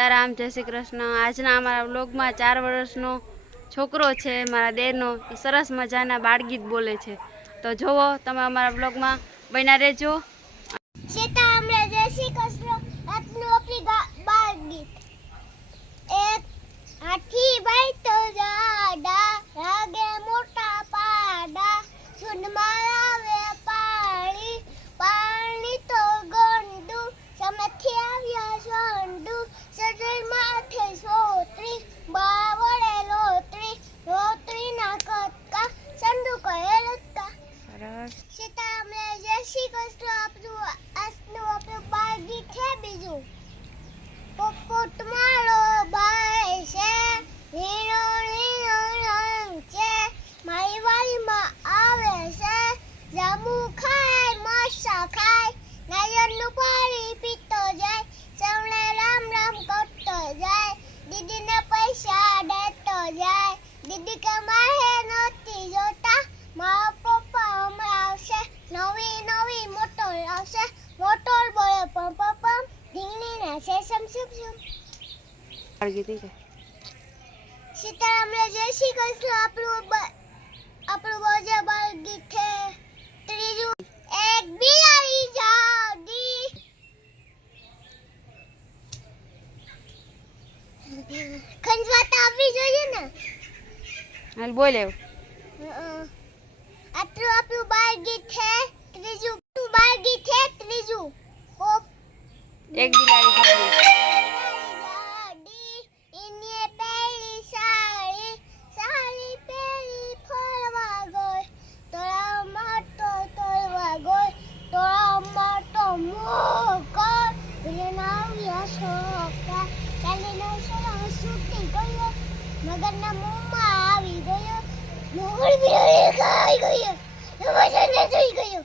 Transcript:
સીતારામ, જય શ્રી કૃષ્ણ। આજના અમારા વ્લોગમાં 4 વર્ષનો છોકરો છે મારા દેરનો, એ સરસ મજાના બાળગીત બોલે છે, તો જોવો તમે અમારા વ્લોગમાં બન્યા રહેજો। સીતારામ, જય શ્રી કૃષ્ણ। આજનું આપણી બાળગીત। એક હાથી ભાઈ તો જાડા, લાગે મોટા પાડા, સુનમાં આવે પાણી, પાણી તો ગંદુ, સામેથી આવ્યા સંડુ, સજલ માથે સોત્રી, બાવળે લોત્રી, લોત્રીના કટકા, સંડુ કહે લટકા। સીતારામ, જય શ્રી કૃષ્ણ। આજનું આપણું બાળગીત છે બીજું। પોપટ મારો ભાઈ છે, લીલો લીલો રંગ છે, મારી વાડીમાં આવે છે, જાંબુ ખાય મરચાં ખાય, નારિયેળનું પાણી પીતો જાય, સૌને રામ રામ કરતો જાય, દીદીને પૈસા દેતો જાય, દીદી કે માહે નથી જોતા, મારા પપ્પા હમણાં આવશે, નવી નવી મોટર આવશે, મોટર બોલે પમ પમ પમ, ઢીંગલી નાચે સમ સમ સમ। સીતારામ, જય શ્રી કૃષ્ણ। આપણું બોજે બાળગીત છે ત્રીજું। એક બિલાડી જાડી, ખંજવાત આવવી જોઈએ ને, હાલ બોલે। આટલું આપણું બાળગીત છે ત્રીજું। બાળગીત છે ત્રીજું। એક બિલાડી જાડી, એની પહેરી સાડી, સાડી પહેરી ફરવા ગઈ, તળાવમાં તો તરવા ગઈ, તળાવમાં તો મોકર, વિલન આવ્યા છોકરા, ચાલીને સરસ છૂટી ગયો, મગરના મોંમાં આવી ગયો, મોગલ બિલાડી ખાઈ ગયો, વજન થઈ ગયો।